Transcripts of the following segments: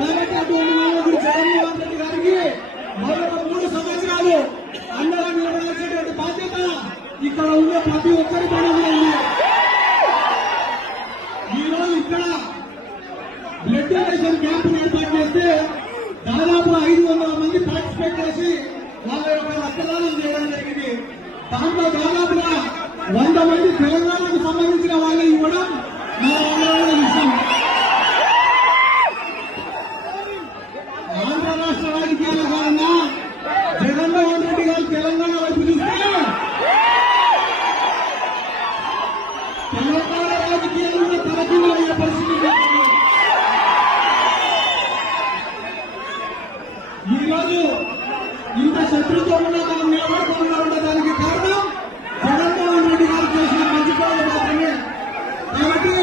కాబట్టి అటువంటి జగన్మోహన్ రెడ్డి గారికి మరొక మూడు సంవత్సరాలు అండగా నిలబడాల్సినటువంటి బాధ్యత ఇక్కడ ఉండే ప్రతి ఒక్కరి పైన ఉంది. ఇక్కడ బ్లడ్ డొనేషన్ క్యాంప్ ఏర్పాటు చేస్తే దాదాపు ఐదు వందల మంది పార్టిసిపేట్ చేసి వాళ్ళ యొక్క రక్తదానం చేయడం జరిగింది. దాంట్లో దాదాపుగా వంద మంది తెలంగాణకు సంబంధించిన వాళ్ళు ఇవ్వడం మా ఈరోజు ఇంత శత్రుతో ఉన్న మనం నిలబడుతున్నా ఉండడానికి కారణం జగన్మోహన్ రెడ్డి గారు చేసిన మంచి పనులు మాత్రమే. కాబట్టి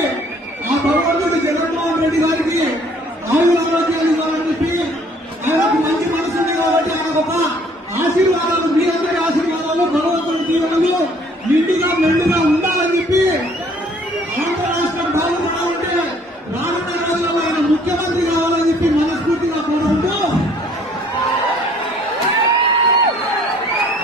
ఆ భగవంతుడు జగన్మోహన్ రెడ్డి గారికి ఆయుర ఆరోగ్యాలు ఇవ్వాలని చెప్పి ఆయనకు మంచి మనసు ఉంది కాబట్టి ఆయన గొప్ప ఆశీర్వాదాలు మీ అందరి ఆశీర్వాదాలు భగవంతుడి దీవెనలు నిండుగా మెండుగా